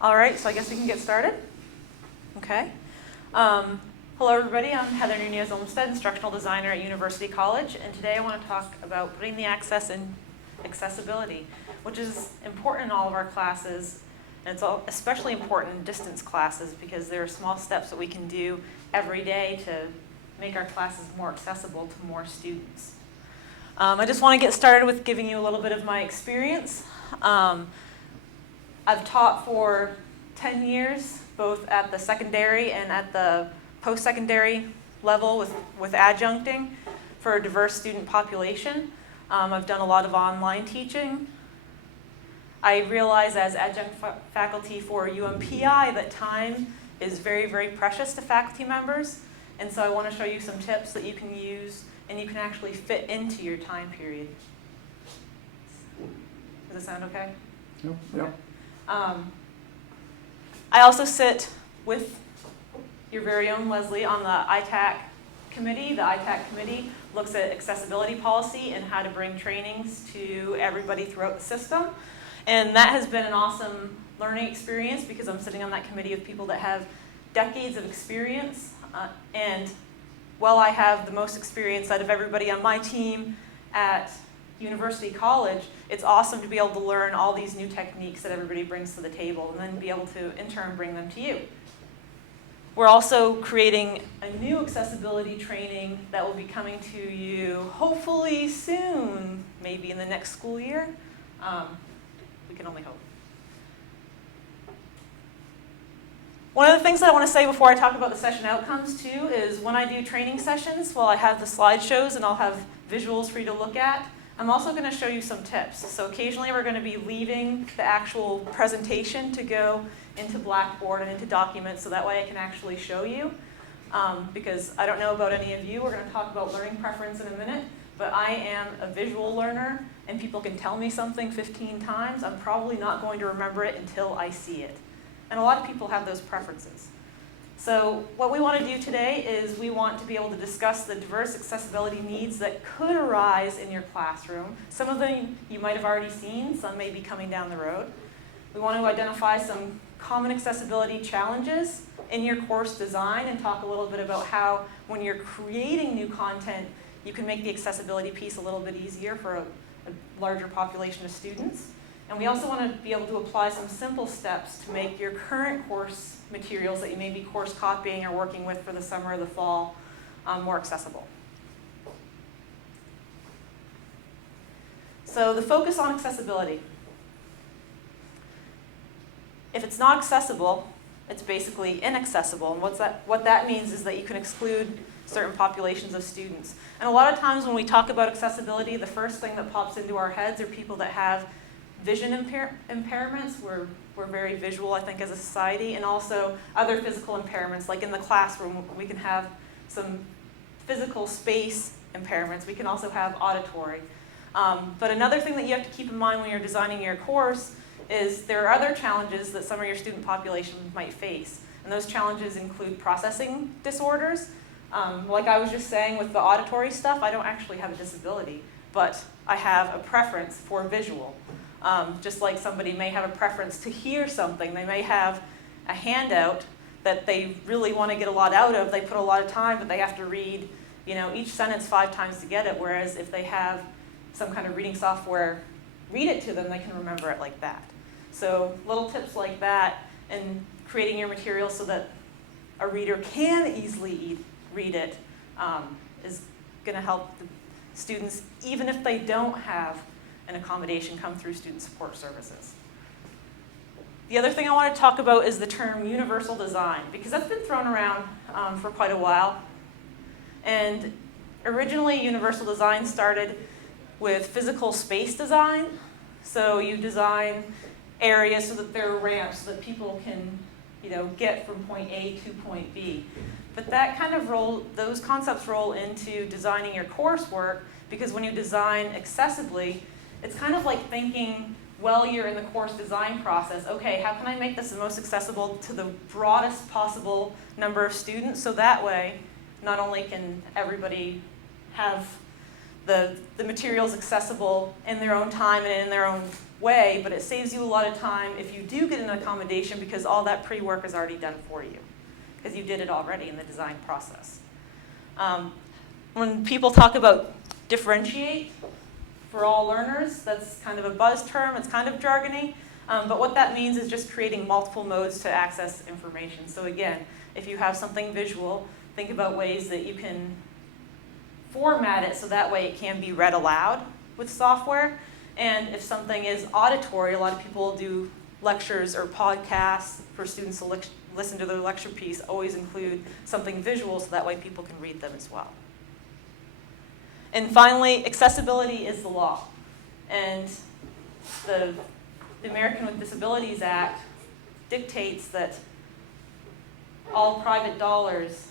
All right, so I guess we can get started. Okay. Hello, everybody. I'm Heather Nunez Olmsted, instructional designer at University College, and today I want to talk about putting the access in accessibility, which is important in all of our classes, and it's especially important in distance classes because there are small steps that we can do every day to make our classes more accessible to more students. I just want to get started with giving you a little bit of my experience. I've taught for 10 years, both at the secondary and at the post-secondary level with adjuncting for a diverse student population. I've done a lot of online teaching. I realize as adjunct faculty for UMPI that time is very, very precious to faculty members. And so I want to show you some tips that you can use and you can actually fit into your time period. Does it sound okay? Yep. Okay. I also sit with your very own Leslie on the ITAC committee. The ITAC committee looks at accessibility policy and how to bring trainings to everybody throughout the system. And that has been an awesome learning experience because I'm sitting on that committee with people that have decades of experience. And while I have the most experience out of everybody on my team at University College, it's awesome to be able to learn all these new techniques that everybody brings to the table and then be able to, in turn, bring them to you. We're also creating a new accessibility training that will be coming to you hopefully soon, maybe in the next school year. We can only hope. One of the things that I want to say before I talk about the session outcomes too is when I do training sessions, while I have the slideshows and I'll have visuals for you to look at, I'm also going to show you some tips. So occasionally we're going to be leaving the actual presentation to go into Blackboard and into documents so that way I can actually show you. Because I don't know about any of you, we're going to talk about learning preference in a minute, but I am a visual learner and people can tell me something 15 times. I'm probably not going to remember it until I see it. And a lot of people have those preferences. So what we want to do today is we want to be able to discuss the diverse accessibility needs that could arise in your classroom. Some of them you might have already seen, some may be coming down the road. We want to identify some common accessibility challenges in your course design and talk a little bit about how when you're creating new content, you can make the accessibility piece a little bit easier for a larger population of students. And we also want to be able to apply some simple steps to make your current course materials that you may be course copying or working with for the summer or the fall more accessible. So the focus on accessibility. If it's not accessible, it's basically inaccessible. And what that means is that you can exclude certain populations of students. And a lot of times when we talk about accessibility, the first thing that pops into our heads are people that have vision impairments. We're very visual, I think, as a society, and also other physical impairments. Like in the classroom, we can have some physical space impairments. We can also have auditory. But another thing that you have to keep in mind when you're designing your course is there are other challenges that some of your student population might face. And those challenges include processing disorders. Like I was just saying with the auditory stuff, I don't actually have a disability, but I have a preference for visual. Just like somebody may have a preference to hear something. They may have a handout that they really want to get a lot out of. They put a lot of time, but they have to read, each sentence 5 times to get it. Whereas if they have some kind of reading software read it to them, they can remember it like that. So little tips like that and creating your material so that a reader can easily read it is going to help the students, even if they don't have an accommodation come through student support services. The other thing I want to talk about is the term universal design, because that's been thrown around for quite a while. And originally, universal design started with physical space design. So you design areas so that there are ramps so that people can get from point A to point B. But that those concepts roll into designing your coursework, because when you design accessibly, it's kind of like thinking while you're in the course design process, okay, how can I make this the most accessible to the broadest possible number of students, so that way not only can everybody have the materials accessible in their own time and in their own way, but it saves you a lot of time if you do get an accommodation because all that pre-work is already done for you because you did it already in the design process. When people talk about differentiate for all learners, that's kind of a buzz term, it's kind of jargony, but what that means is just creating multiple modes to access information. So again, if you have something visual, think about ways that you can format it so that way it can be read aloud with software. And if something is auditory, a lot of people do lectures or podcasts for students to listen to their lecture piece, always include something visual so that way people can read them as well. And finally, accessibility is the law. And the American with Disabilities Act dictates that all private dollars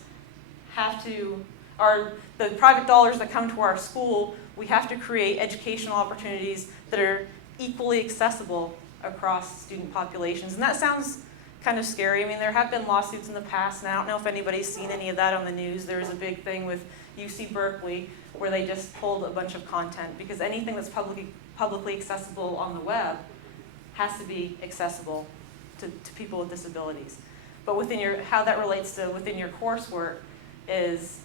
the private dollars that come to our school, we have to create educational opportunities that are equally accessible across student populations. And that sounds kind of scary. I mean, there have been lawsuits in the past, and I don't know if anybody's seen any of that on the news. There was a big thing with UC Berkeley where they just pulled a bunch of content because anything that's publicly accessible on the web has to be accessible to people with disabilities. But how that relates to within your coursework is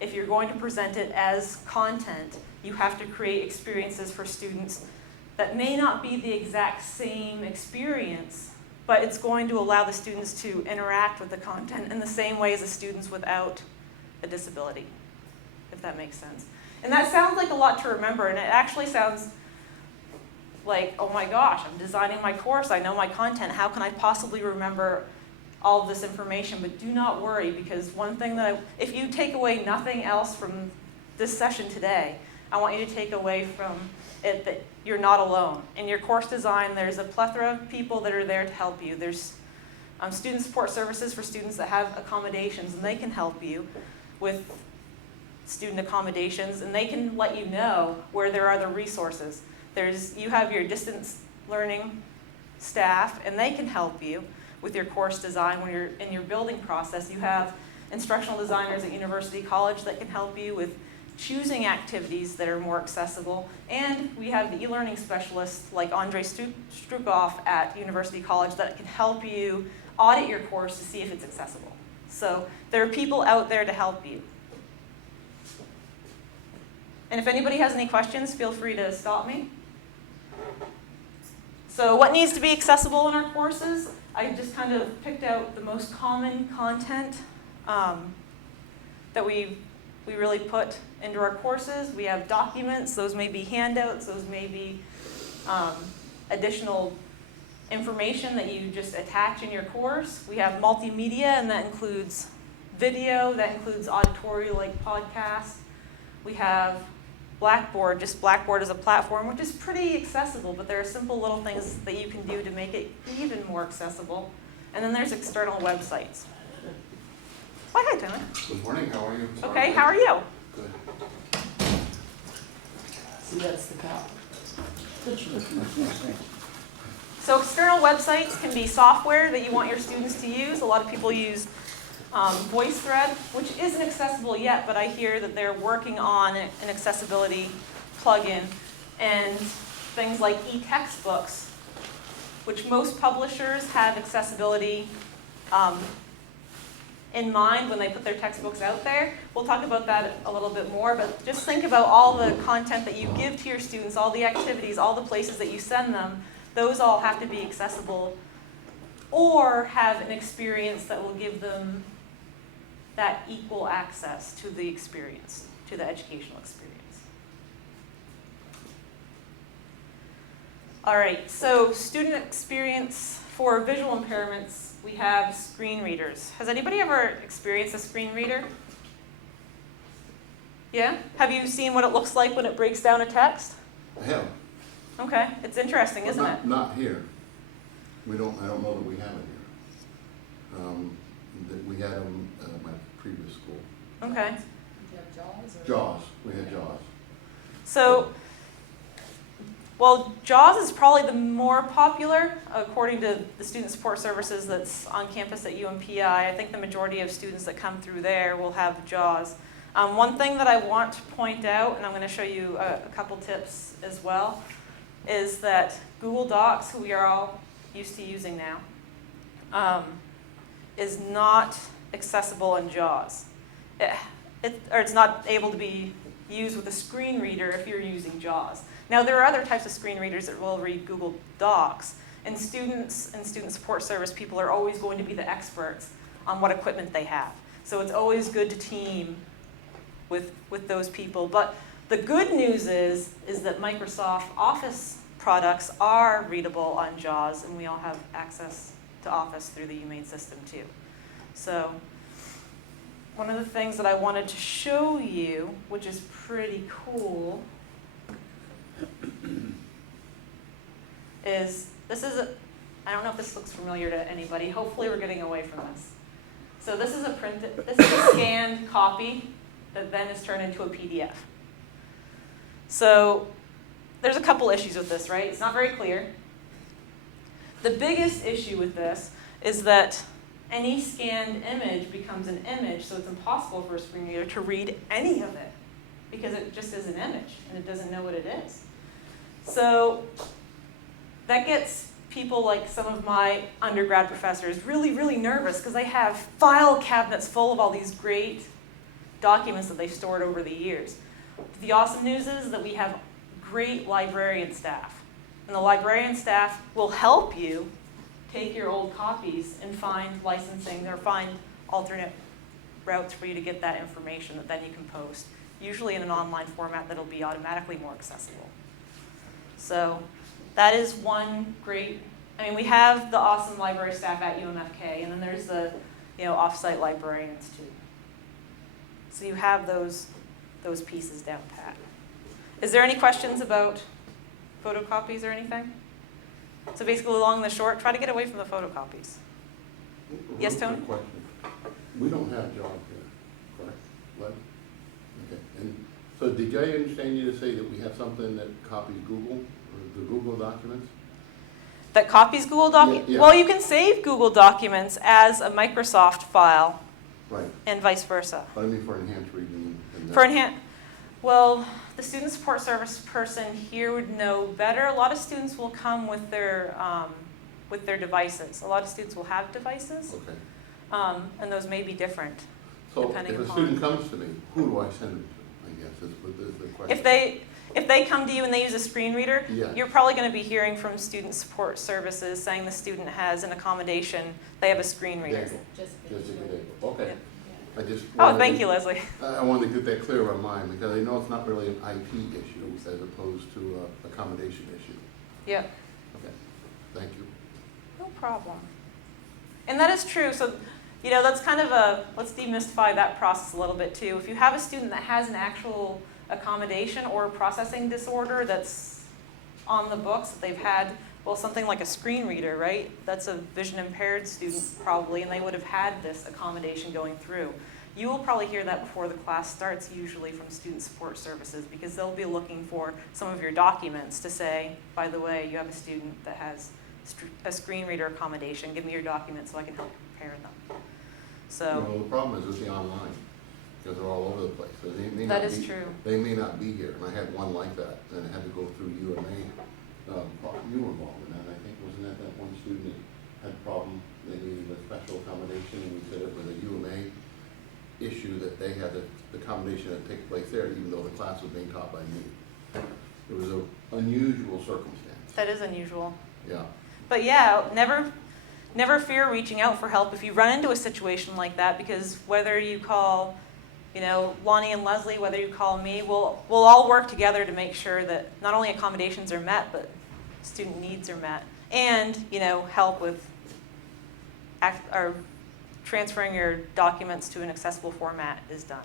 if you're going to present it as content, you have to create experiences for students that may not be the exact same experience, but it's going to allow the students to interact with the content in the same way as the students without a disability, if that makes sense. And that sounds like a lot to remember, and it actually sounds like, oh my gosh, I'm designing my course, I know my content, how can I possibly remember all of this information? But do not worry, because one thing if you take away nothing else from this session today, I want you to take away from it that you're not alone. In your course design, there's a plethora of people that are there to help you. There's student support services for students that have accommodations, and they can help you with student accommodations, and they can let you know where there are other resources. You have your distance learning staff, and they can help you with your course design. When you're in your building process, you have instructional designers at University College that can help you with choosing activities that are more accessible. And we have the e-learning specialists like Andre Strukoff at University College that can help you audit your course to see if it's accessible. So there are people out there to help you. And if anybody has any questions, feel free to stop me. So what needs to be accessible in our courses? I just kind of picked out the most common content that we really put into our courses. We have documents, those may be handouts, those may be additional information that you just attach in your course. We have multimedia, and that includes video, that includes auditory like podcasts. We have Blackboard, just Blackboard as a platform, which is pretty accessible, but there are simple little things that you can do to make it even more accessible. And then there's external websites. Oh, hi, Tyler. Good morning, how are you? Okay, how are you? Good. See, that's the cow. So external websites can be software that you want your students to use. A lot of people use VoiceThread, which isn't accessible yet, but I hear that they're working on an accessibility plugin. And things like e-textbooks, which most publishers have accessibility in mind when they put their textbooks out there. We'll talk about that a little bit more, but just think about all the content that you give to your students, all the activities, all the places that you send them. Those all have to be accessible or have an experience that will give them that equal access to the experience, to the educational experience. All right, so student experience for visual impairments, we have screen readers. Has anybody ever experienced a screen reader? Yeah? Have you seen what it looks like when it breaks down a text? I have. Okay, it's interesting, isn't it? Not here. I don't know that we have it here. We had them at my previous school. Okay. Did you have JAWS? JAWS, we had JAWS. So, well, JAWS is probably the more popular, according to the student support services that's on campus at UMPI. I think the majority of students that come through there will have JAWS. One thing that I want to point out, and I'm going to show you a couple tips as well, is that Google Docs, who we are all used to using now, is not accessible in JAWS. Or it's not able to be used with a screen reader if you're using JAWS. Now, there are other types of screen readers that will read Google Docs, and students and student support service people are always going to be the experts on what equipment they have. So it's always good to team with those people. But the good news is that Microsoft Office products are readable on JAWS, and we all have access to Office through the UMaine system too. So one of the things that I wanted to show you, which is pretty cool, is I don't know if this looks familiar to anybody. Hopefully we're getting away from this. So this is a scanned copy that then is turned into a PDF. So there's a couple issues with this, right? It's not very clear. The biggest issue with this is that any scanned image becomes an image, so it's impossible for a screen reader to read any of it because it just is an image and it doesn't know what it is. So that gets people like some of my undergrad professors really, really nervous because they have file cabinets full of all these great documents that they've stored over the years. The awesome news is that we have great librarian staff. And the librarian staff will help you take your old copies and find licensing or find alternate routes for you to get that information that then you can post, usually in an online format that'll be automatically more accessible. So that is one great, we have the awesome library staff at UMFK, and then there's the off-site librarians too. So you have those pieces down pat. Is there any questions about photocopies or anything? So basically, long and the short, try to get away from the photocopies. Yes, Tony? Quick question. We don't have JAWS here, correct? What? Okay. And so did I understand you to say that we have something that copies Google, or the Google documents? That copies Google documents? Yeah. Well, you can save Google documents as a Microsoft file. Right. And vice versa. But I mean for enhanced reading. Well, the student support service person here would know better. A lot of students will come with their devices. A lot of students will have devices, Okay. and those may be different. So depending if a upon- student comes to me, who do I send them to? I guess is the question. If they come to you and they use a screen reader, Yeah. you're probably going to be hearing from student support services saying the student has an accommodation, they have a screen reader. Daigle. Just Just a picture. good example. Okay. Yeah. I just. Oh, wanted thank to- you, Leslie. I wanted to get that clear in my mind because I know it's not really an IP issue as opposed to an accommodation issue. Yeah. Okay. Thank you. No problem. And that is true. So, that's kind of let's demystify that process a little bit too. If you have a student that has an actual accommodation or processing disorder that's on the books that they've had, well, something like a screen reader, right? That's a vision impaired student probably, and they would have had this accommodation going through. You will probably hear that before the class starts, usually from student support services, because they'll be looking for some of your documents to say, by the way, you have a student that has a screen reader accommodation. Give me your documents so I can help prepare them. So Well, the problem is with the online, because they're all over the place. So they may that not is be- true. They may not be here, and I had one like that, and it had to go through UMA. You were involved in that, I think, wasn't that one student that had a problem, they needed a special accommodation, and we said it was a UMA issue that they had the accommodation that take place there, even though the class was being taught by me. It was an unusual circumstance, That is unusual. yeah. But yeah, never fear reaching out for help if you run into a situation like that, because whether you call, Lonnie and Leslie, whether you call me, we'll all work together to make sure that not only accommodations are met, but student needs are met, and help with or transferring your documents to an accessible format is done.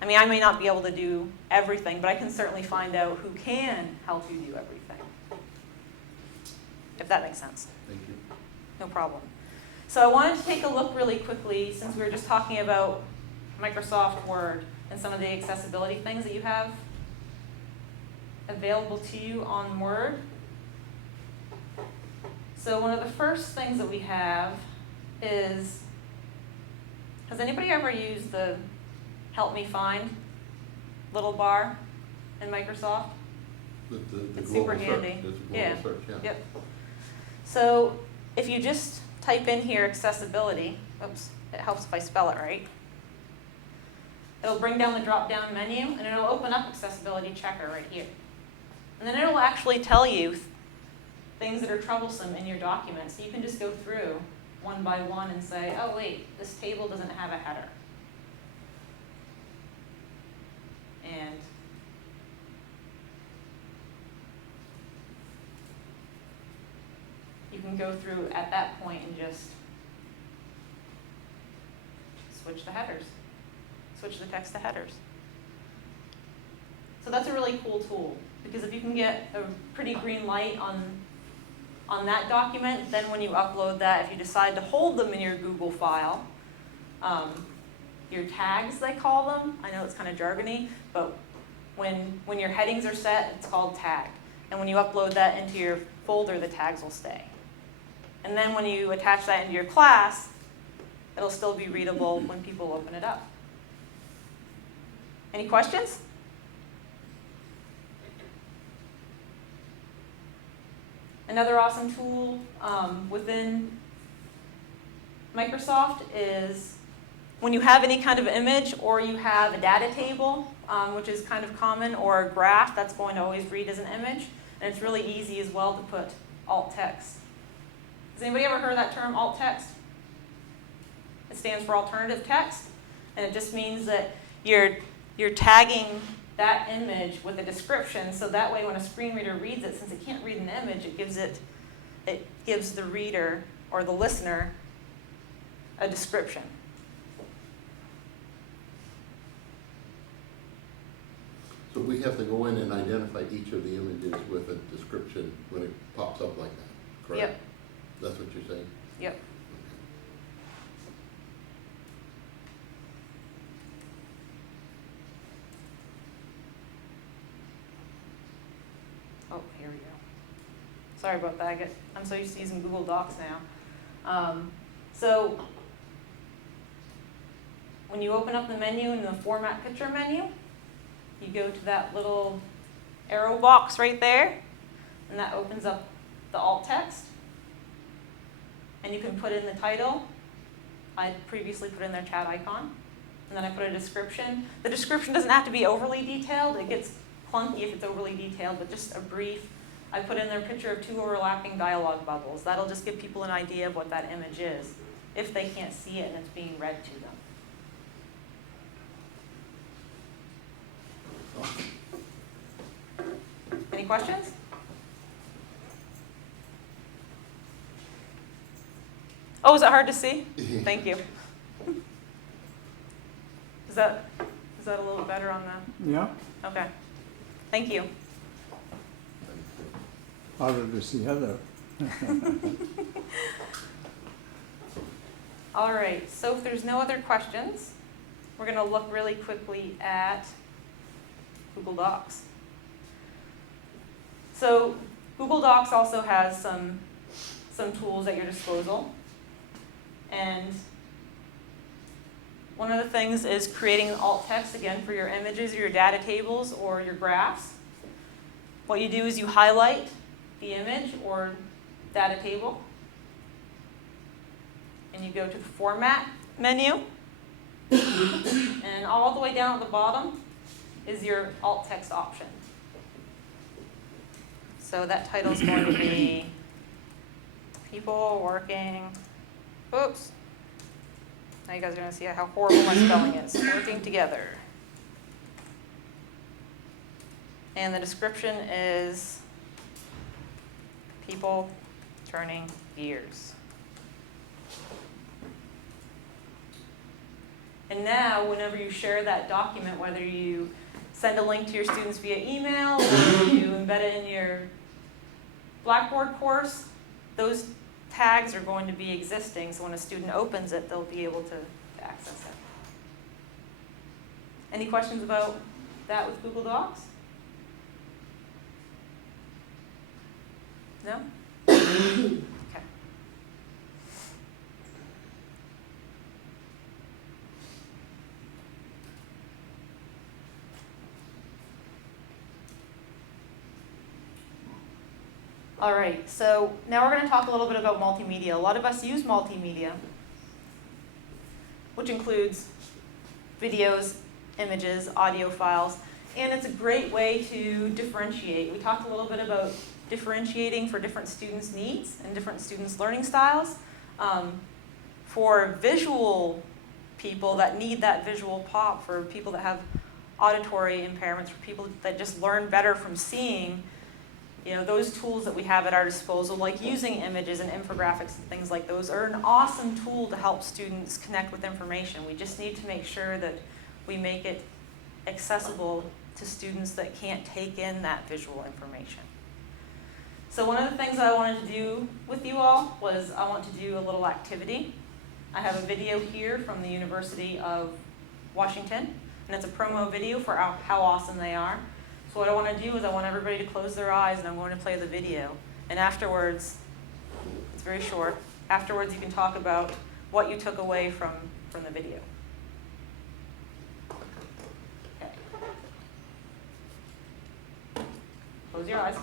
I may not be able to do everything, but I can certainly find out who can help you do everything. If that makes sense. Thank you. No problem. So I wanted to take a look really quickly, since we were just talking about Microsoft Word and some of the accessibility things that you have available to you on Word. So one of the first things that we have is, has anybody ever used the Help Me Find little bar in Microsoft? The It's global super search, handy. it's a Yeah. global search, yeah. Yep. So if you just type in here accessibility, oops, it helps if I spell it right. It'll bring down the drop-down menu and it'll open up accessibility checker right here. And then it'll actually tell you things that are troublesome in your document. So you can just go through one by one and say, oh wait, this table doesn't have a header. And you can go through at that point and just switch the headers, switch the text to headers. So that's a really cool tool, because if you can get a pretty green light on that document, then when you upload that, if you decide to hold them in your Google file, your tags, they call them, I know it's kind of jargony, but when your headings are set, it's called tagged. And when you upload that into your folder, the tags will stay. And then when you attach that into your class, it'll still be readable when people open it up. Any questions? Another awesome tool within Microsoft is when you have any kind of image or you have a data table, which is kind of common, or a graph that's going to always read as an image, and it's really easy as well to put alt text. Has anybody ever heard that term, alt text? It stands for alternative text, and it just means that you're tagging that image with a description, so that way when a screen reader reads it, since it can't read an image, it gives the reader or the listener a description. So we have to go in and identify each of the images with a description when it pops up like that, correct? Yep. That's what you're saying? Yep. Oh, here we go. Sorry about that. I'm so used to using Google Docs now. So when you open up the menu in the Format Picture menu, you go to that little arrow box right there, and that opens up the alt text. And you can put in the title. I previously put in their chat icon. And then I put a description. The description doesn't have to be overly detailed. It gets clunky if it's overly detailed, but just a brief. I put in their picture of 2 overlapping dialogue bubbles. That'll just give people an idea of what that image is, if they can't see it and it's being read to them. Any questions? Oh, is it hard to see? Thank you. Is that a little better on the? Yeah, Okay. Thank you. harder to see Heather. All right, so if there's no other questions, we're going to look really quickly at Google Docs. So Google Docs also has some tools at your disposal. And one of the things is creating alt text, again, for your images, or your data tables, or your graphs. What you do is you highlight the image or data table, and you go to the Format menu, and all the way down at the bottom is your alt text option. So that title is going to be People Working, oops, now you guys are going to see how horrible my spelling is, working together. And the description is People Turning Gears. And now, whenever you share that document, whether you send a link to your students via email or you embed it in your Blackboard course, those tags are going to be existing, so when a student opens it, they'll be able to access it. Any questions about that with Google Docs? No? Okay. All right, so now we're going to talk a little bit about multimedia. A lot of us use multimedia, which includes videos, images, audio files, and it's a great way to differentiate. We talked a little bit about differentiating for different students' needs and different students' learning styles. For visual people that need that visual pop, for people that have auditory impairments, for people that just learn better from seeing, you know, those tools that we have at our disposal, like using images and infographics and things like those, are an awesome tool to help students connect with information. We just need to make sure that we make it accessible to students that can't take in that visual information. So one of the things that I wanted to do with you all was I want to do a little activity. I have a video here from the University of Washington, and it's a promo video for how awesome they are. So what I want to do is I want everybody to close their eyes, and I'm going to play the video. And afterwards, it's very short, afterwards you can talk about what you took away from the video. Okay. Close your eyes.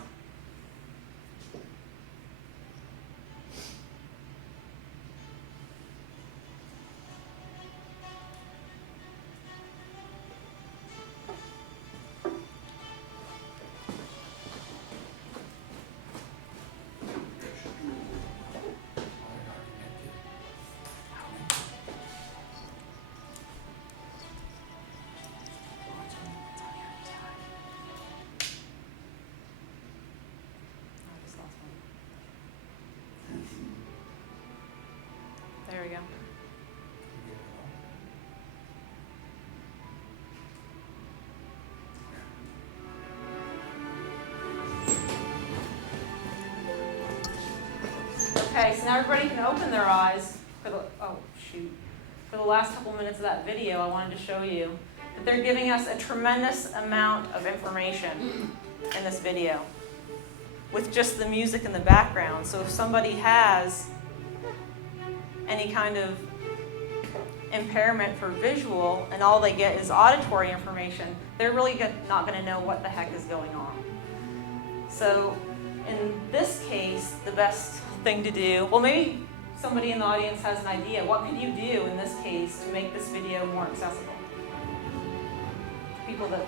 There we go. Okay, so now everybody can open their eyes for the last couple minutes of that video. I wanted to show you that they're giving us a tremendous amount of information in this video with just the music in the background. So if somebody has any kind of impairment for visual and all they get is auditory information, they're really not going to know what the heck is going on. So in this case, the best thing to do, well, maybe somebody in the audience has an idea. What could you do in this case to make this video more accessible? People that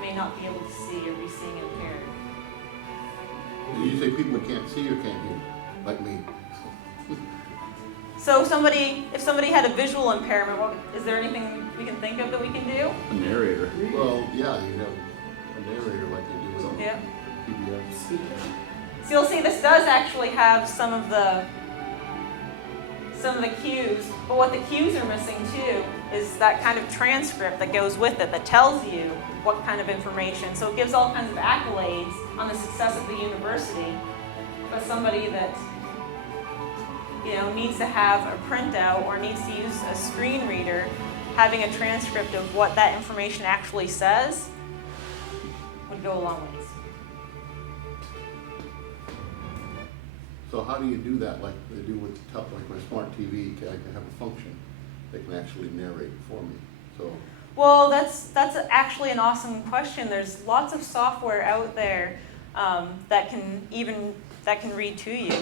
may not be able to see or be seeing impaired. Did you say people can't see or can't hear, like me? So if somebody had a visual impairment, is there anything we can think of that we can do? A narrator. Well, yeah, you have a narrator like they do on Yeah. PBS. So you'll see this does actually have some of the cues, but what the cues are missing too is that kind of transcript that goes with it that tells you what kind of information. So it gives all kinds of accolades on the success of the university, but somebody that needs to have a printout or needs to use a screen reader, having a transcript of what that information actually says would go a long ways. So how do you do that like they do with like my smart TV? I can have a function that can actually narrate for me. So Well, that's actually an awesome question. There's lots of software out there that can read to you.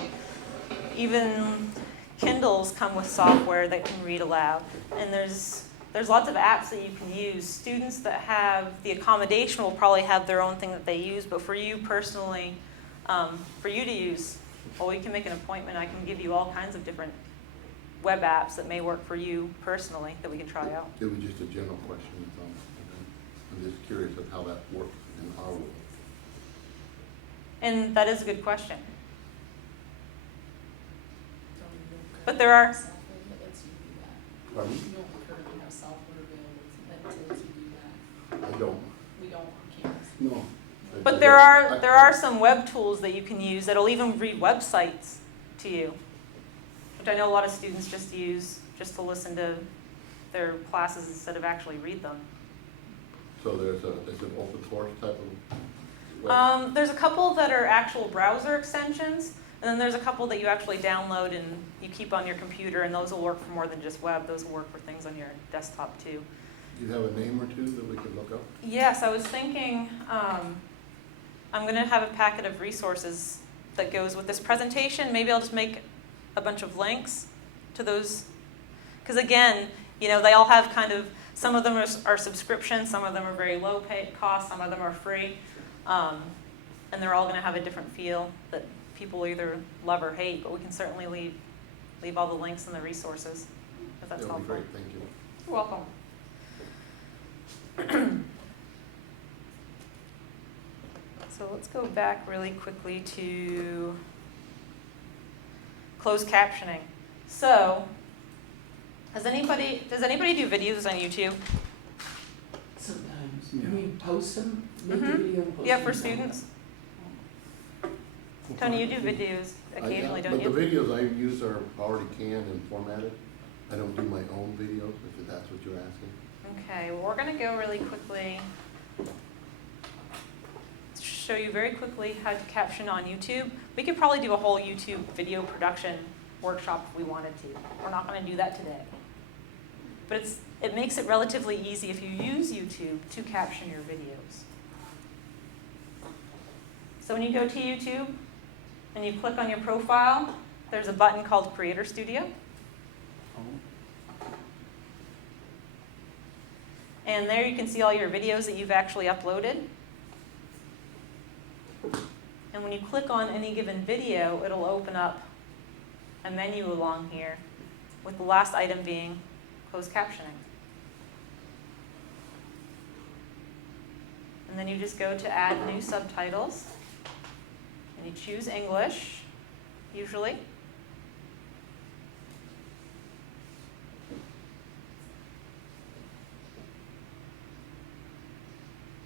Even Kindles come with software that can read aloud, and there's lots of apps that you can use. Students that have the accommodation will probably have their own thing that they use, but for you personally, for you to use, well, we can make an appointment. I can give you all kinds of different web apps that may work for you personally that we can try out. it was just a general question. I'm just curious of how that works in our world. And that is a good question. But there are, Software that lets you do that. Pardon? You don't currently have software available that lets you do that. I don't. We don't on campus. No. but there are some web tools that you can use that'll even read websites to you, which I know a lot of students just use just to listen to their classes instead of actually read them. So there's an open source type of web? There's a couple that are actual browser extensions, and then there's a couple that you actually download and you keep on your computer, and those will work for more than just web. Those will work for things on your desktop too. Do you have a name or two that we could look up? Yes, I was thinking I'm going to have a packet of resources that goes with this presentation. Maybe I'll just make a bunch of links to those, because again, you know, they all have kind of, some of them are subscriptions, some of them are very low pay cost, some of them are free, and they're all going to have a different feel that people either love or hate, but we can certainly leave all the links and the resources, if that's That would be helpful. great, thank you. You're welcome. So let's go back really quickly to closed captioning. So, does anybody do videos on YouTube? Sometimes. Can we post them? Make the Mhm. video and post Yeah, them for somewhere? students. Tony, you do videos occasionally, don't But you? the videos I use are already canned and formatted. I don't do my own videos, if that's what you're asking. Okay, well, we're going to go really quickly, show you very quickly how to caption on YouTube. We could probably do a whole YouTube video production workshop if we wanted to. We're not going to do that today. But it makes it relatively easy if you use YouTube to caption your videos. So when you go to YouTube and you click on your profile, there's a button called Creator Studio. And there you can see all your videos that you've actually uploaded. And when you click on any given video, it'll open up a menu along here, with the last item being closed captioning. And then you just go to add new subtitles, and you choose English, usually.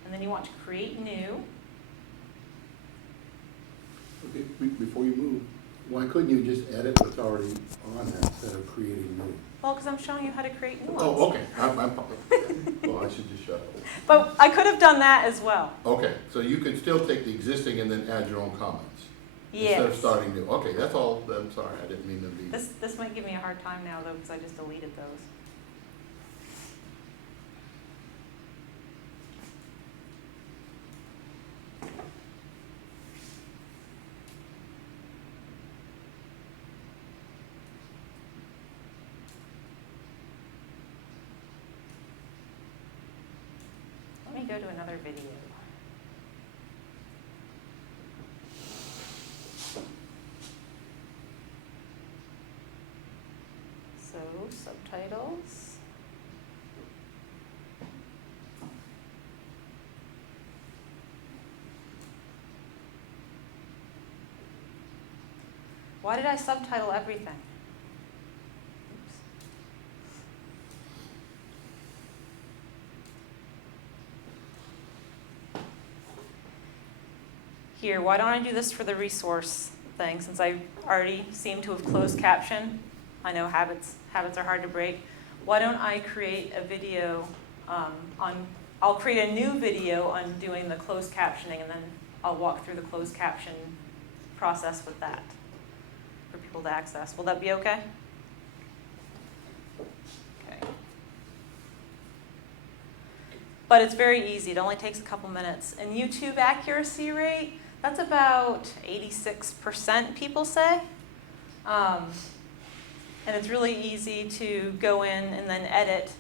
And then you want to create new. Okay, before you move, why couldn't you just edit what's already on there instead of creating new? Well, because I'm showing you how to create new ones. Oh, okay, well, I should just shut up. But I could have done that as well. Okay, so you could still take the existing and then add your own comments? Yes. Instead of starting new, okay, that's all, I'm sorry, I didn't mean to be. This might give me a hard time now, though, because I just deleted those. Let me go to another video. So, subtitles. Why did I subtitle everything? Oops. Here, why don't I do this for the resource thing, since I already seem to have closed caption. I know habits are hard to break. Why don't I create a video I'll create a new video on doing the closed captioning, and then I'll walk through the closed caption process with that for people to access. Will that be okay? Okay. But it's very easy. It only takes a couple minutes. And YouTube accuracy rate, that's about 86%, people say. And it's really easy to go in and then edit.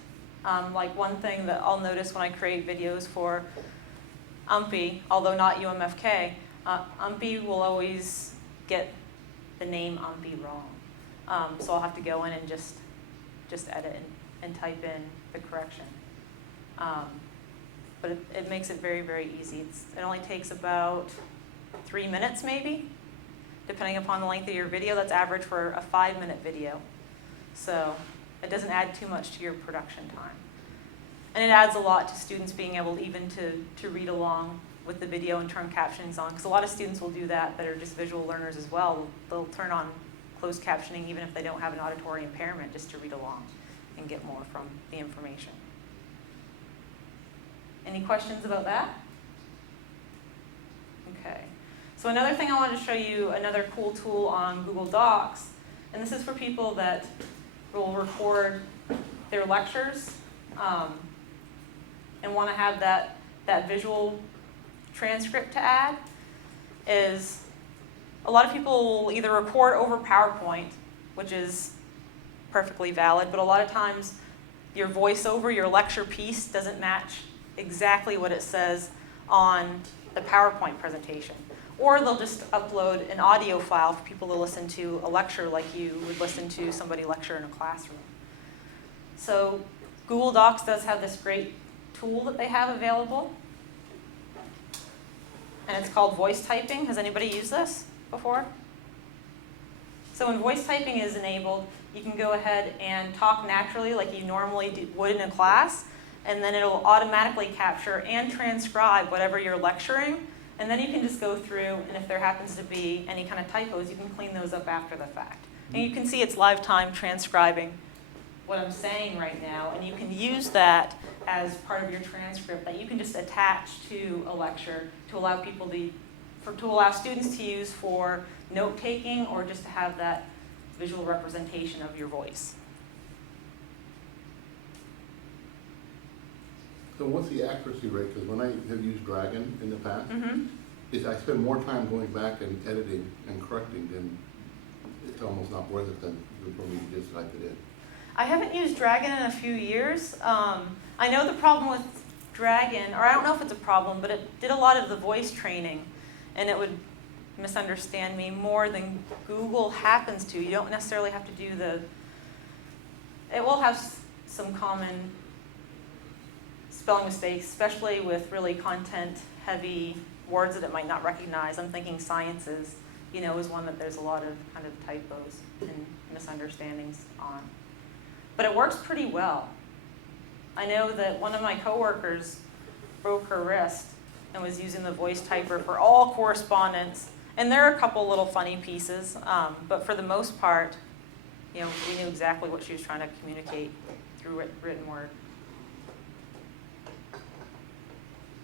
Like one thing that I'll notice when I create videos for UMPI, although not UMFK, UMPI will always get the name UMPI wrong. So I'll have to go in and just edit and type in the correction. But it makes it very, very easy. It only takes about 3 minutes maybe, depending upon the length of your video. That's average for a 5-minute video. So it doesn't add too much to your production time. And it adds a lot to students being able even to read along with the video and turn captionings on. Because a lot of students will do that are just visual learners as well. They'll turn on closed captioning even if they don't have an auditory impairment, just to read along and get more from the information. Any questions about that? Okay. So another thing I wanted to show you, another cool tool on Google Docs, and this is for people that will record their lectures and want to have that visual transcript to add, is a lot of people will either record over PowerPoint, which is perfectly valid, but a lot of times your voiceover, your lecture piece doesn't match exactly what it says on the PowerPoint presentation. Or they'll just upload an audio file for people to listen to a lecture like you would listen to somebody lecture in a classroom. So Google Docs does have this great tool that they have available, and it's called voice typing. Has anybody used this before? So when voice typing is enabled, you can go ahead and talk naturally like you normally would in a class, and then it'll automatically capture and transcribe whatever you're lecturing, and then you can just go through, and if there happens to be any kind of typos, you can clean those up after the fact. And you can see it's live time transcribing what I'm saying right now, and you can use that as part of your transcript that you can just attach to a lecture to allow people to allow students to use for note-taking or just to have that visual representation of your voice. So what's the accuracy rate? Because when I have used Dragon in the past, Mm-hmm. is I spend more time going back and editing and correcting than it's almost not worth it than for me to just type it in. I haven't used Dragon in a few years. I know the problem with Dragon, or I don't know if it's a problem, but it did a lot of the voice training, and it would misunderstand me more than Google happens to. You don't necessarily have to do it will have some common spelling mistakes, especially with really content-heavy words that it might not recognize. I'm thinking sciences, is one that there's a lot of kind of typos and misunderstandings on. But it works pretty well. I know that one of my coworkers broke her wrist and was using the voice typer for all correspondence. And there are a couple little funny pieces, but for the most part, we knew exactly what she was trying to communicate through written word.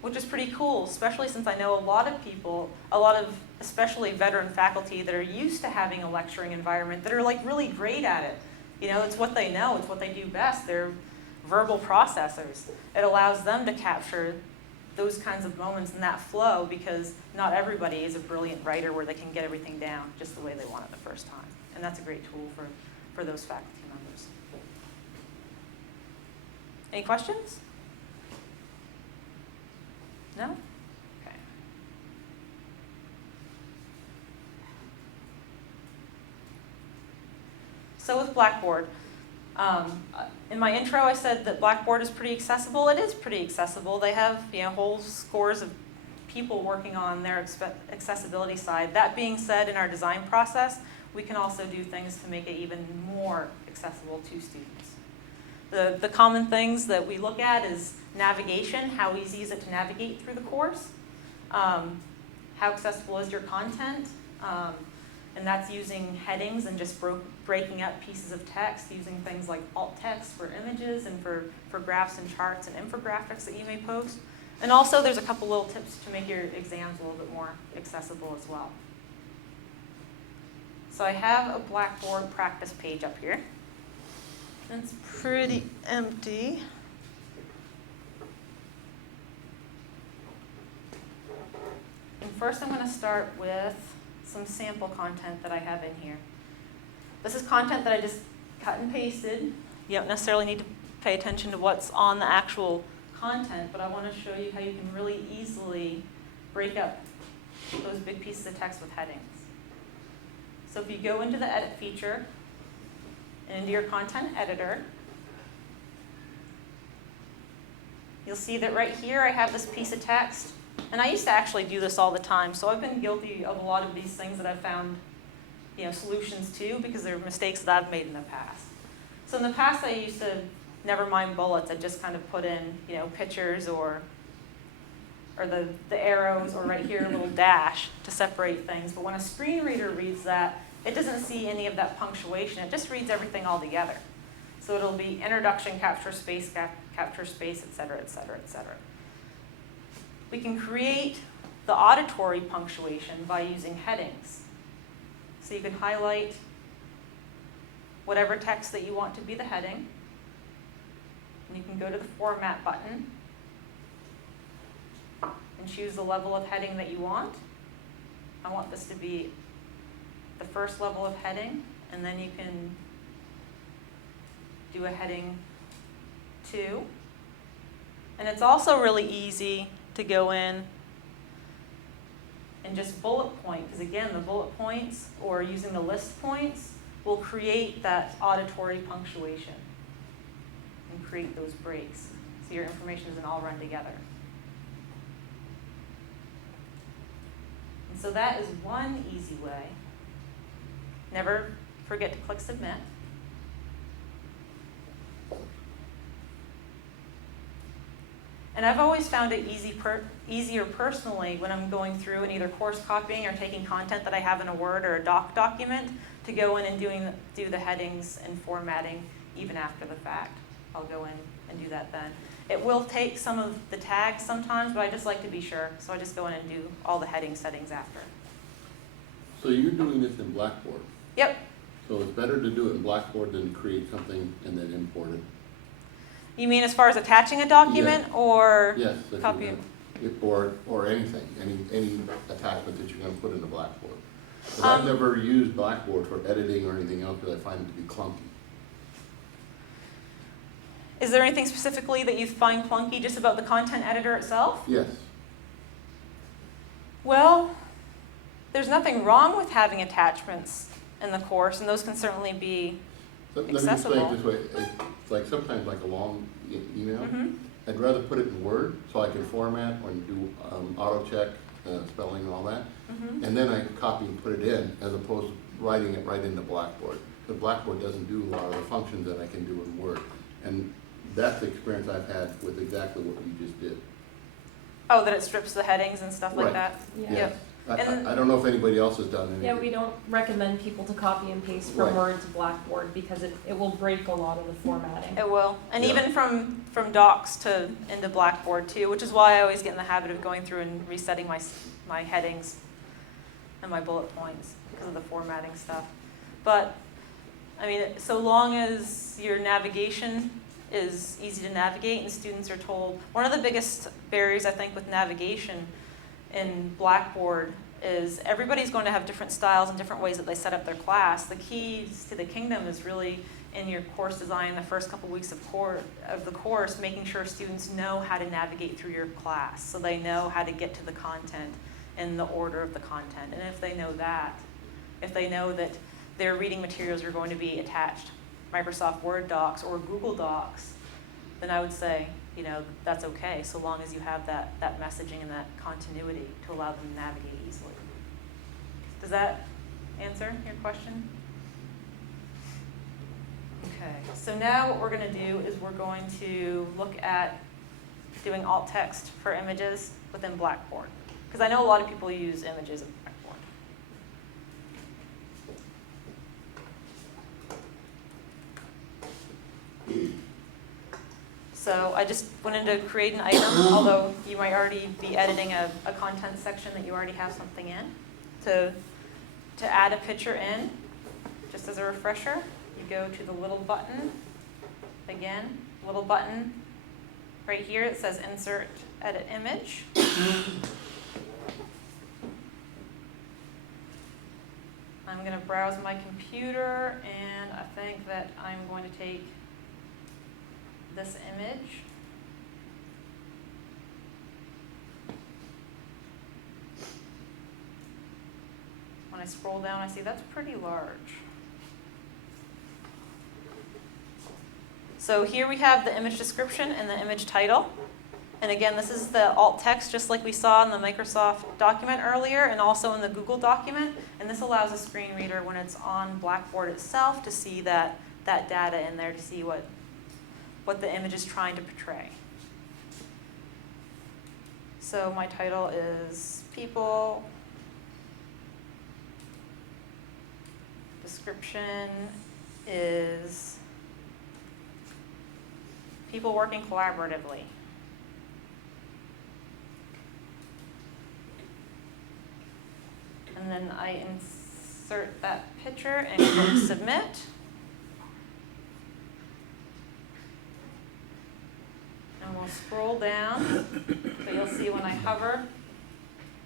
Which is pretty cool, especially since I know a lot of especially veteran faculty that are used to having a lecturing environment that are like really great at it. It's what they know, it's what they do best. They're verbal processors. It allows them to capture those kinds of moments and that flow because not everybody is a brilliant writer where they can get everything down just the way they want it the first time. And that's a great tool for those faculty members. Any questions? No? Okay. So with Blackboard, in my intro I said that Blackboard is pretty accessible. It is pretty accessible. They have whole scores of people working on their accessibility side. That being said, in our design process, we can also do things to make it even more accessible to students. The common things that we look at is navigation. How easy is it to navigate through the course? How accessible is your content? And that's using headings and just breaking up pieces of text, using things like alt text for images and for graphs and charts and infographics that you may post. And also there's a couple little tips to make your exams a little bit more accessible as well. So I have a Blackboard practice page up here. It's pretty empty. And first I'm going to start with some sample content that I have in here. This is content that I just cut and pasted. You don't necessarily need to pay attention to what's on the actual content, but I want to show you how you can really easily break up those big pieces of text with headings. So if you go into the edit feature and into your content editor, you'll see that right here I have this piece of text. And I used to actually do this all the time, so I've been guilty of a lot of these things that I've found solutions to because they're mistakes that I've made in the past. So in the past I used to never mind bullets. I just kind of put in pictures or the arrows, or right here a little dash to separate things. But when a screen reader reads that, it doesn't see any of that punctuation. It just reads everything all together. So it'll be introduction, capture space, capture space, et cetera, et cetera, et cetera. We can create the auditory punctuation by using headings. So you can highlight whatever text that you want to be the heading. And you can go to the Format button and choose the level of heading that you want. I want this to be the first level of heading, and then you can do a heading 2. And it's also really easy to go in and just bullet point, because again, the bullet points or using the list points will create that auditory punctuation and create those breaks, so your information doesn't all run together. And so that is one easy way. Never forget to click submit. And I've always found it easier personally when I'm going through and either course copying or taking content that I have in a Word or a Doc document to go in and do the headings and formatting even after the fact. I'll go in and do that then. It will take some of the tags sometimes, but I just like to be sure. So I just go in and do all the heading settings after. So you're doing this in Blackboard. Yep. So it's better to do it in Blackboard than create something and then import it. You mean as far as attaching a document or Yes. If copy? you have- Or anything, any attachment that you're going to put into Blackboard. But I've never used Blackboard for editing or anything else because I find it to be clunky. Is there anything specifically that you find clunky just about the content editor itself? Yes. Well, there's nothing wrong with having attachments in the course, and those can certainly be Let me accessible. explain it this way. It's like sometimes like a long email. Mhm. I'd rather put it in Word so I can format or do auto check, spelling and all that. Mhm. And then I copy and put it in as opposed to writing it right into Blackboard. Because Blackboard doesn't do a lot of the functions that I can do in Word. And that's the experience I've had with exactly what you just did. Oh, that it strips the headings and stuff like Right. that? Yeah. Yep. And- I don't know if anybody else has done anything. Yeah, we don't recommend people to copy and paste from Right. Word to Blackboard because it will break a lot of the formatting. It will. And Yeah. even from docs to into Blackboard too, which is why I always get in the habit of going through and resetting my headings and my bullet points because of the formatting stuff. But, I mean, so long as your navigation is easy to navigate and students are told, one of the biggest barriers I think with navigation in Blackboard is everybody's going to have different styles and different ways that they set up their class. The keys to the kingdom is really in your course design the first couple weeks of the course, making sure students know how to navigate through your class so they know how to get to the content in the order of the content. And if they know that, if they know that their reading materials are going to be attached Microsoft Word docs or Google Docs, then I would say, that's okay, so long as you have that messaging and that continuity to allow them to navigate easily. Does that answer your question? Okay, so now what we're going to do is we're going to look at doing alt text for images within Blackboard, because I know a lot of people use images in Blackboard. So I just went in to create an item, although you might already be editing a content section that you already have something in. To add a picture in, just as a refresher, you go to the little button, again, little button right here, it says Insert Edit Image. I'm going to browse my computer, and I think that I'm going to take this image. When I scroll down, I see that's pretty large. So here we have the image description and the image title. And again, this is the alt text, just like we saw in the Microsoft document earlier and also in the Google document. And this allows a screen reader, when it's on Blackboard itself, to see that data in there, to see what the image is trying to portray. So my title is People. Description is People working collaboratively. And then I insert that picture and click Submit. And we'll scroll down, so you'll see when I hover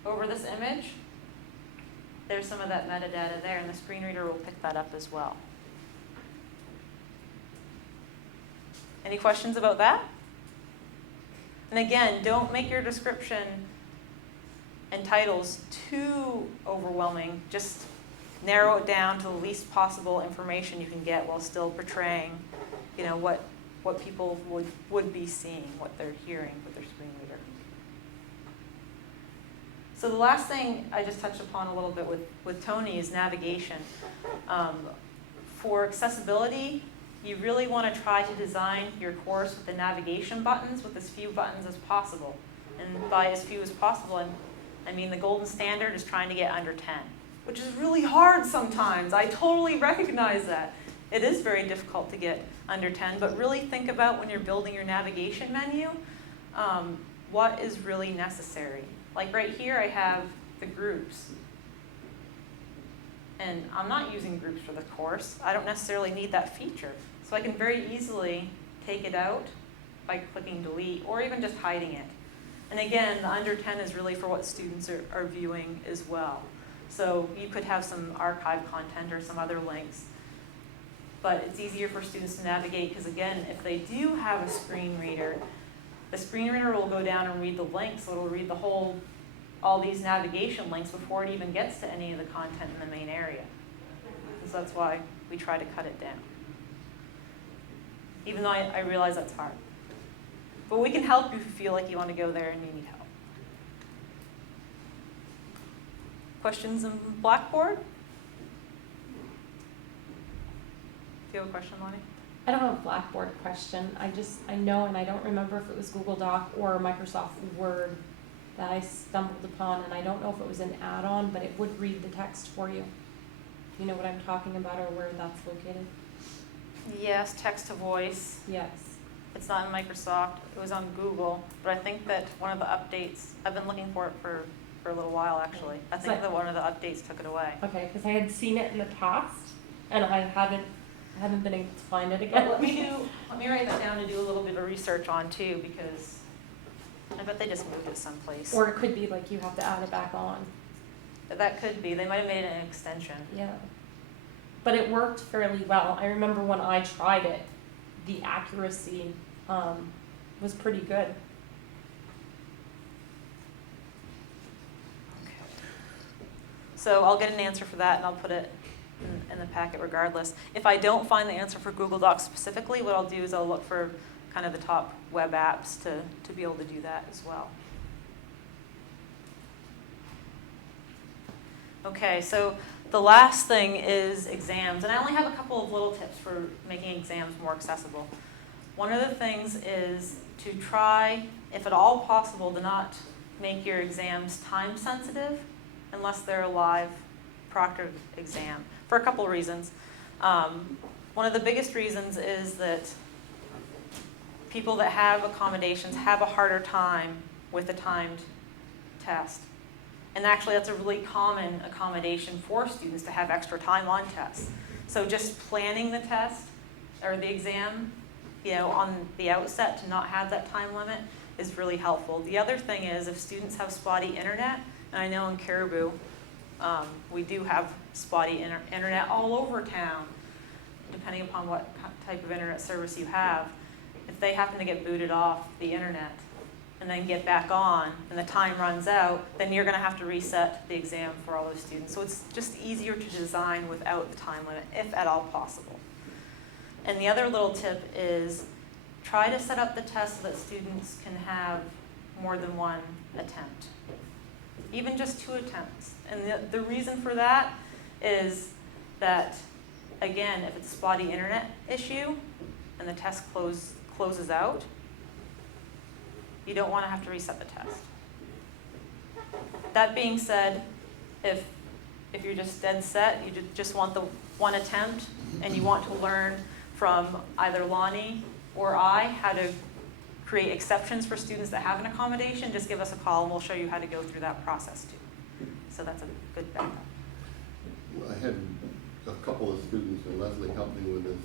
over this image, there's some of that metadata there, and the screen reader will pick that up as well. Any questions about that? And again, don't make your description and titles too overwhelming. Just narrow it down to the least possible information you can get while still portraying, you know, what people would be seeing, what they're hearing with their screen reader. So the last thing I just touched upon a little bit with Tony is navigation. For accessibility, you really want to try to design your course with the navigation buttons with as few buttons as possible. And by as few as possible, I mean the golden standard is trying to get under 10, which is really hard sometimes. I totally recognize that. It is very difficult to get under 10, but really think about when you're building your navigation menu, what is really necessary. Like right here, I have the groups. And I'm not using groups for the course. I don't necessarily need that feature. So I can very easily take it out by clicking delete or even just hiding it. And again, the under 10 is really for what students are viewing as well. So you could have some archive content or some other links. But it's easier for students to navigate because again, if they do have a screen reader, the screen reader will go down and read the links, so it'll read all these navigation links before it even gets to any of the content in the main area. So that's why we try to cut it down. Even though I realize that's hard. But we can help you if you feel like you want to go there and you need help. Questions in Blackboard? Do you have a question, Lonnie? I don't have a Blackboard question. I know, and I don't remember if it was Google Doc or Microsoft Word that I stumbled upon, and I don't know if it was an add-on, but it would read the text for you. You know what I'm talking about or where that's located? Yes, text to voice. Yes. It's not in Microsoft. It was on Google. But I think that one of the updates, I've been looking for it for a little while actually. I think that one of the updates took it away. Okay, because I had seen it in the past, and I haven't been able to find it again. Let me write that down to do a little bit of research on too, because I bet they just moved it someplace. Or it could be like you have to add it back on. That could be. They might have made it an extension. Yeah. But it worked fairly well. I remember when I tried it, the accuracy was pretty good. Okay. So I'll get an answer for that and I'll put it in the packet regardless. If I don't find the answer for Google Docs specifically, what I'll do is I'll look for kind of the top web apps to be able to do that as well. Okay, so the last thing is exams, and I only have a couple of little tips for making exams more accessible. One of the things is to try, if at all possible, to not make your exams time sensitive unless they're a live proctored exam, for a couple of reasons. One of the biggest reasons is that people that have accommodations have a harder time with a timed test. And actually that's a really common accommodation for students to have extra time on tests. So just planning the test or the exam, you know, on the outset to not have that time limit is really helpful. The other thing is if students have spotty internet, and I know in Caribou, we do have spotty internet all over town, depending upon what type of internet service you have. If they happen to get booted off the internet and then get back on and the time runs out, then you're going to have to reset the exam for all those students. So it's just easier to design without the time limit, if at all possible. And the other little tip is try to set up the test so that students can have more than one attempt, even just 2 attempts. And the reason for that is that, again, if it's a spotty internet issue and the test closes out, you don't want to have to reset the test. That being said, if you're just dead set, you just want the one attempt and you want to learn from either Lonnie or I how to create exceptions for students that have an accommodation, just give us a call and we'll show you how to go through that process too. So that's a good backup. Well, I had a couple of students, and Leslie helped me with this,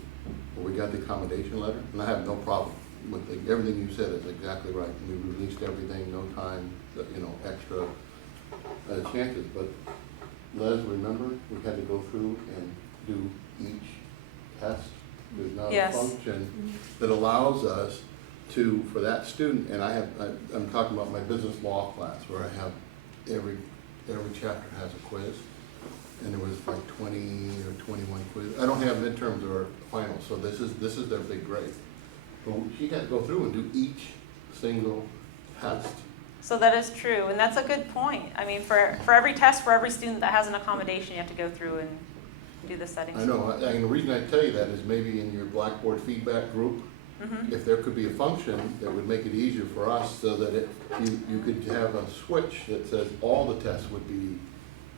when we got the accommodation letter, and I have no problem with everything you said is exactly right. We released everything, no time, you know, extra chances, but Les, remember, we had to go through and do each test? There's now a Yes. function that allows us to, for that student, and I'm talking about my business law class, where I have every chapter has a quiz, and there was like 20 or 21 quiz. I don't have midterms or finals, so this is their big grade. But she had to go through and do each single test. So that is true, and that's a good point. I mean, for every test, for every student that has an accommodation, you have to go through and do the settings. I know, and the reason I tell you that is maybe in your Blackboard feedback group, Mhm. if there could be a function that would make it easier for us so that you could have a switch that says all the tests would be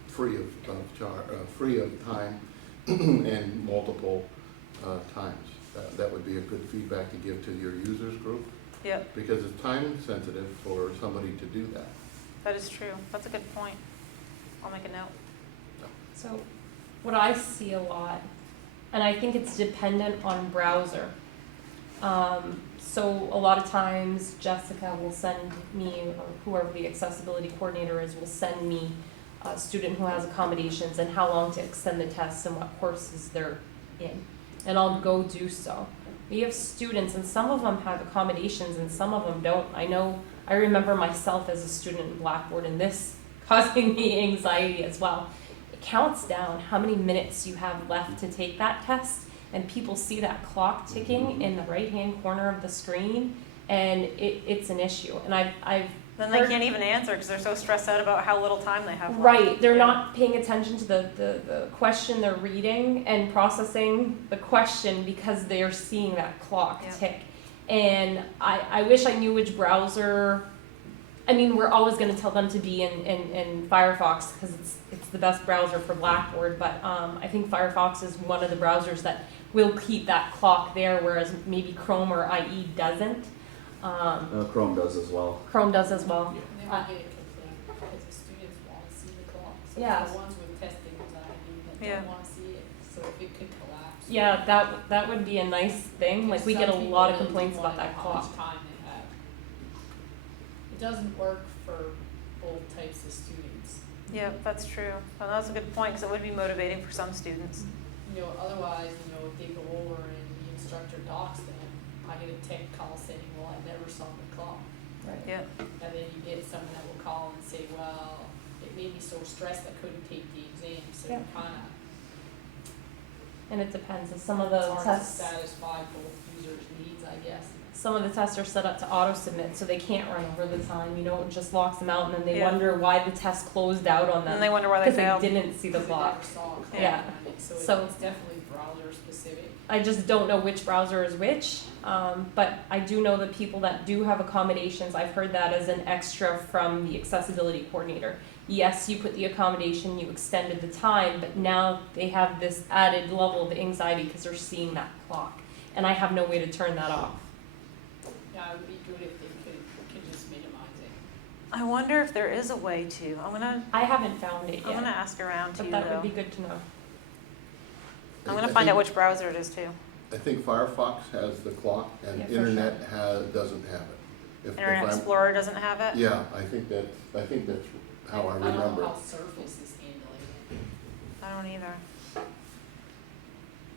free of time and multiple times. That would be a good feedback to give to your users group, Yep, because it's time sensitive for somebody to do that. that is true. That's a good point. I'll make a note. So what I see a lot, and I think it's dependent on browser. So a lot of times Jessica will send me, or whoever the accessibility coordinator is, will send me a student who has accommodations and how long to extend the tests and what courses they're in. And I'll go do so. We have students, and some of them have accommodations and some of them don't. I remember myself as a student in Blackboard, and this causing me anxiety as well. It counts down how many minutes you have left to take that test, and people see that clock ticking in the right-hand corner of the screen, and it's an issue. And I've Then they can't even answer because they're so stressed out about how little time they have left. Right, they're Yeah. not paying attention to the question they're reading and processing the question because they're seeing that clock Yeah. tick. And I wish I knew which browser. I mean, we're always going to tell them to be in Firefox because it's the best browser for Blackboard, but I think Firefox is one of the browsers that will keep that clock there, whereas maybe Chrome or IE doesn't. Chrome does as well. Chrome does as well. And then we get a complaint because the students want to see the clock. So Yeah. the ones with testing anxiety that Yeah. don't want to see it, so if it could collapse. Yeah, that would be a nice thing. Like, we get a Some lot of people really complaints do about wanna that know how clock. much time they have. It doesn't work for both types of students. Yeah, that's true. Well, that's a good point because it would be motivating for some students. You know, otherwise, if they go over and the instructor docks them, I get a tech call saying, well, I never saw the clock. Right. Yeah, And then you get someone that will call and say, well, it made me so stressed I couldn't take the exam, so Yeah. And it depends. If some of the it's hard to tests, satisfy both users' needs, I guess. some of the tests are set up to auto submit, so they can't run over the time. It just locks them out, and then they Yeah. wonder why the test closed out on and them they wonder why they because failed. they didn't see the Because they clock. never saw a clock Yeah. on it, so So- it's definitely browser specific. I just don't know which browser is which, but I do know the people that do have accommodations, I've heard that as an extra from the accessibility coordinator. Yes, you put the accommodation, you extended the time, but now they have this added level of anxiety because they're seeing that clock. And I have no way to turn that off. Yeah, it would be good if they could just minimize it. I wonder if there is a way to. I haven't found it I'm gonna yet, ask around but too that though. would be good to know. I'm gonna I find out think- which browser it is too. I think Firefox has the clock and Yeah, for Internet doesn't have it. If Internet I'm- Explorer doesn't have it. Yeah, I think that's how I don't know remember it. how Surface is handling it. I don't either.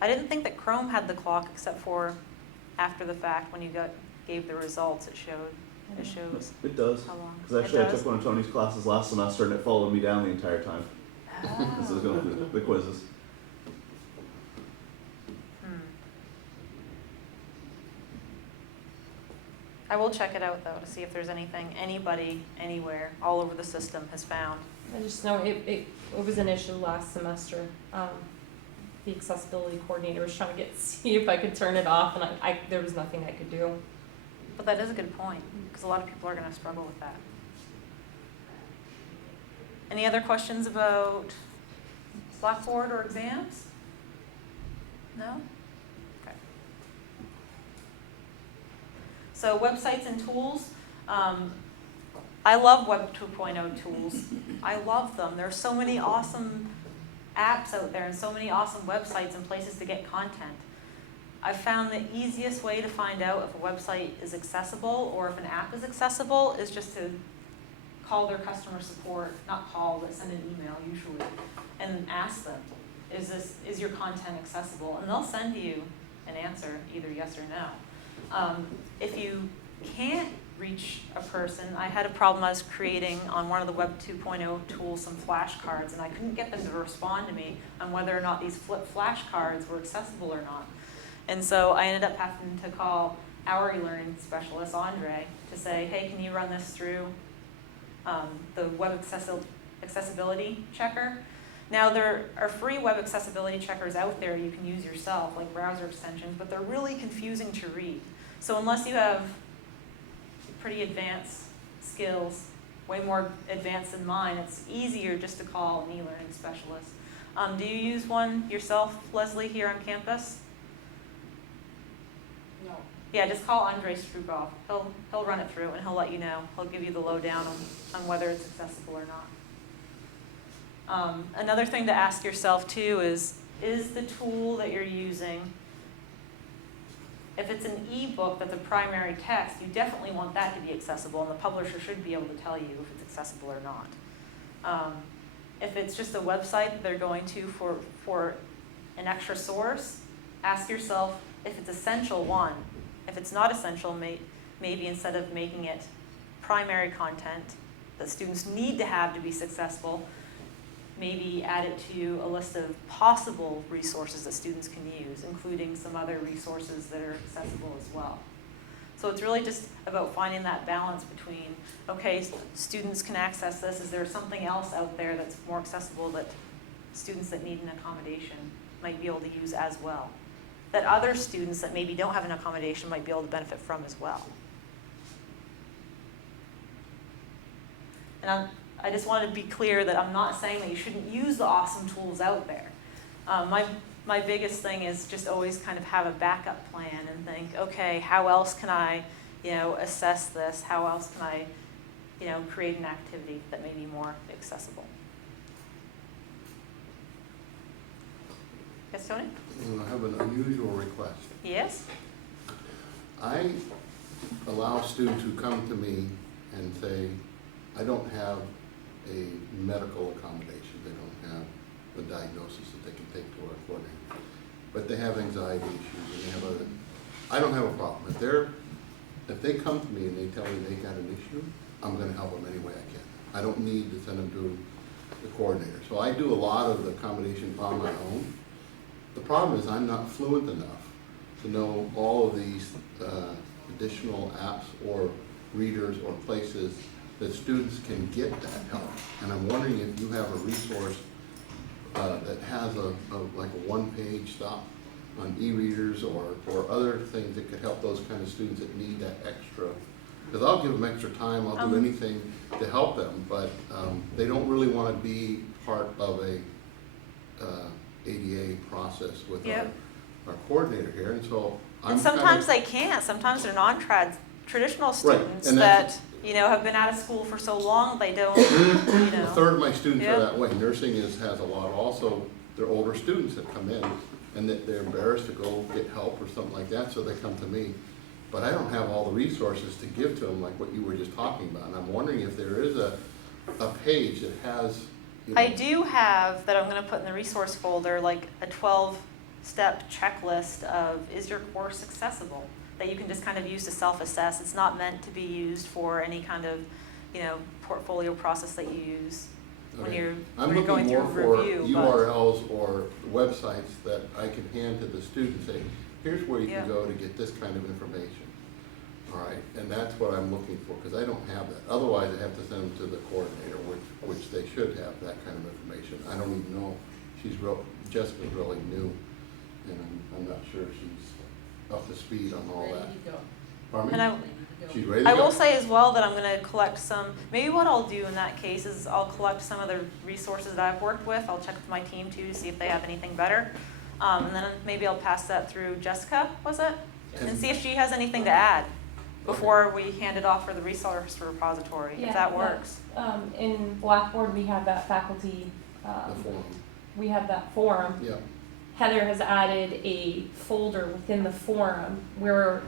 I didn't think that Chrome had the clock except for after the fact when you gave the results. It shows It does. how long. Because actually, It I does? took one of Tony's classes last semester, and it followed me down the entire time. As I was going through the quizzes. Hmm. I will check it out though to see if there's anything anybody anywhere all over the system has found. I just know it was an issue last semester. The accessibility coordinator was trying to see if I could turn it off, and there was nothing I could do. But that is a good point because a lot of people are going to struggle with that. Any other questions about Blackboard or exams? No? Okay. So websites and tools. I love Web 2.0 tools. I love them. There's so many awesome apps out there and so many awesome websites and places to get content. I've found the easiest way to find out if a website is accessible or if an app is accessible is just to call their customer support, not call, but send an email usually, and ask them, is your content accessible? And they'll send you an answer, either yes or no. If you can't reach a person, I had a problem. I was creating on one of the Web 2.0 tools some flashcards, and I couldn't get them to respond to me on whether or not these flip flashcards were accessible or not. And so I ended up having to call our e-learning specialist, Andre, to say, hey, can you run this through the web accessibility checker? Now, there are free web accessibility checkers out there you can use yourself, like browser extensions, but they're really confusing to read. So unless you have pretty advanced skills, way more advanced than mine, it's easier just to call an e-learning specialist. Do you use one yourself, Leslie, here on campus? No. Yeah, just call Andre Strugoff. He'll run it through and he'll let you know. He'll give you the lowdown on whether it's accessible or not. Another thing to ask yourself too is the tool that you're using, if it's an e-book that's a primary text, you definitely want that to be accessible, and the publisher should be able to tell you if it's accessible or not. If it's just a website that they're going to for an extra source, ask yourself if it's essential, one. If it's not essential, maybe instead of making it primary content that students need to have to be successful, maybe add it to a list of possible resources that students can use, including some other resources that are accessible as well. So it's really just about finding that balance between, okay, students can access this. Is there something else out there that's more accessible that students that need an accommodation might be able to use as well, that other students that maybe don't have an accommodation might be able to benefit from as well? And I just wanted to be clear that I'm not saying that you shouldn't use the awesome tools out there. My biggest thing is just always kind of have a backup plan and think, okay, how else can I, assess this? How else can I, create an activity that may be more accessible? Yes, Tony? I have an unusual request. Yes? I allow students who come to me and say, I don't have a medical accommodation, they don't have a diagnosis that they can take to our coordinator, but they have anxiety issues and they have other, I don't have a problem. If they come to me and they tell me they got an issue, I'm gonna help them any way I can. I don't need to send them to the coordinator. So I do a lot of the accommodation on my own. The problem is I'm not fluent enough to know all of these additional apps or readers or places that students can get that help. And I'm wondering if you have a resource that has like a one-page stop on e-readers or other things that could help those kind of students that need that extra. Because I'll give them extra time, I'll do anything to help them, but they don't really want to be part of a ADA process with our coordinator here, and so I'm And sometimes they can't. Sometimes they're non-traditional Right, students and that that's- have been out of school for so long they don't. A third of my students Yeah. are that way. Nursing has a lot. Also, they're older students that come in and that they're embarrassed to go get help or something like that, so they come to me. But I don't have all the resources to give to them like what you were just talking about. And I'm wondering if there is a page that has, I do have, that I'm going to put in the resource folder, like a 12-step checklist of, is your course accessible? That you can just kind of use to self-assess. It's not meant to be used for any kind of, portfolio process that you use when Okay. you're, I'm when you're going looking through more a for review. but- URLs or websites that I can hand to the student, say, here's where you Yeah. can go to get this kind of information. All right, and that's what I'm looking for, because I don't have that. Otherwise, I have to send them to the coordinator, which they should have that kind of information. I don't even know, Jessica's really new, and I'm not sure she's up to speed on all that. Ready to go. Pardon And me? I, Ready to go. She's ready to I go? will say as well that I'm going to collect maybe what I'll do in that case is I'll collect some of the resources that I've worked with. I'll check with my team too to see if they have anything better. And then maybe I'll pass that through Jessica, was it? And see if she has anything to add before we hand it off for the resource repository, if that works. In Blackboard, we have that faculty, The forum, we have that forum. yeah. Heather has added a folder within the forum where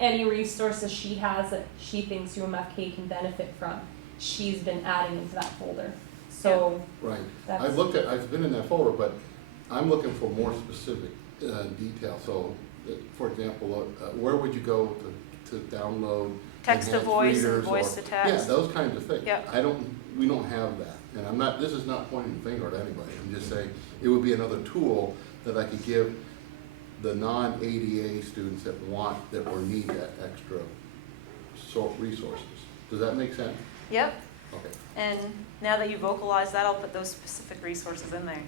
any resources she has that she thinks UMFK can benefit from, she's been adding into that folder. So Right. that's. I've been in that folder, but I'm looking for more specific detail. So, for example, where would you go to download Text to enhanced voice and readers voice or- to text. Yeah, those kinds of things. Yep. We don't have that. And I'm not, this is not pointing the finger at anybody. I'm just saying, it would be another tool that I could give the non-ADA students that or need that extra resources. Does that make sense? Yep, Okay. and now that you vocalize that, I'll put those specific resources in there.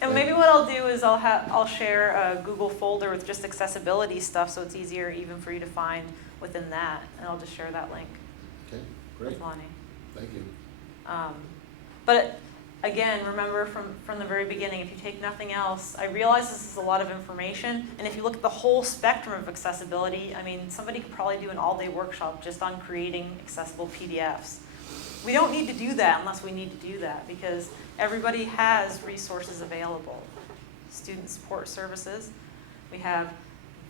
And maybe what I'll do is I'll share a Google folder with just accessibility stuff, so it's easier even for you to find within that, and I'll just share that link Okay, great. with Lonnie. Thank you. But again, remember from the very beginning, if you take nothing else, I realize this is a lot of information, and if you look at the whole spectrum of accessibility, I mean, somebody could probably do an all-day workshop just on creating accessible PDFs. We don't need to do that unless we need to do that, because everybody has resources available. Student support services, we have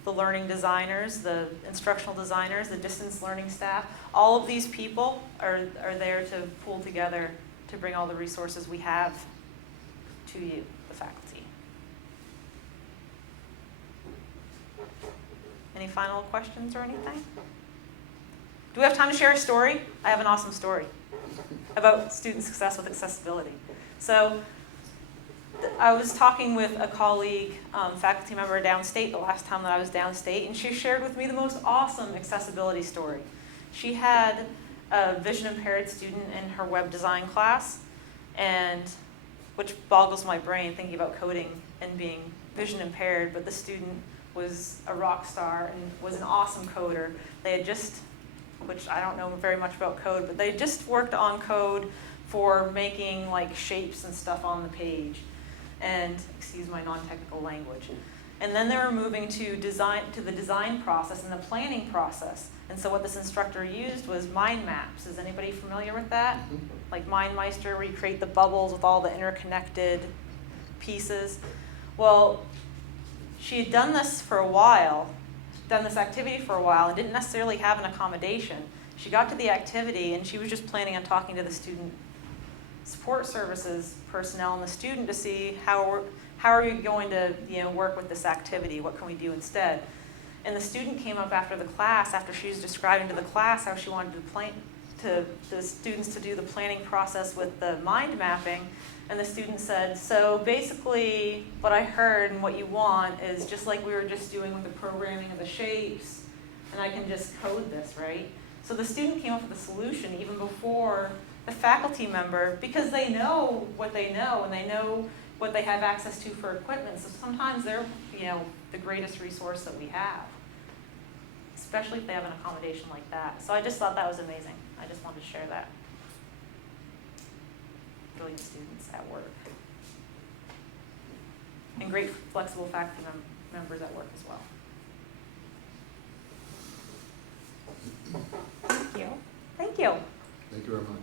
the learning designers, the instructional designers, the distance learning staff. All of these people are there to pull together to bring all the resources we have to you, the faculty. Any final questions or anything? Do we have time to share a story? I have an awesome story about student success with accessibility. So I was talking with a colleague, faculty member downstate the last time that I was downstate, and she shared with me the most awesome accessibility story. She had a vision impaired student in her web design class, and which boggles my brain thinking about coding and being vision impaired, but the student was a rock star and was an awesome coder. They had just, which I don't know very much about code, but they just worked on code for making like shapes and stuff on the page. And excuse my non-technical language. And then they were moving to the design process and the planning process. And so what this instructor used was mind maps. Is anybody familiar with that? Like MindMeister, where you create the bubbles with all the interconnected pieces. Well, she had done this for a while, done this activity for a while, and didn't necessarily have an accommodation. She got to the activity and she was just planning on talking to the student support services personnel and the student to see how are you going to work with this activity? What can we do instead? And the student came up after the class, after she was describing to the class how she wanted to the students to do the planning process with the mind mapping. And the student said, so basically what I heard and what you want is just like we were just doing with the programming of the shapes, and I can just code this, right? So the student came up with a solution even before the faculty member, because they know what they know and they know what they have access to for equipment. So sometimes they're, the greatest resource that we have, especially if they have an accommodation like that. So I just thought that was amazing. I just wanted to share that. Brilliant students at work. And great flexible faculty members at work as well. Thank you. Thank you. Thank you very much.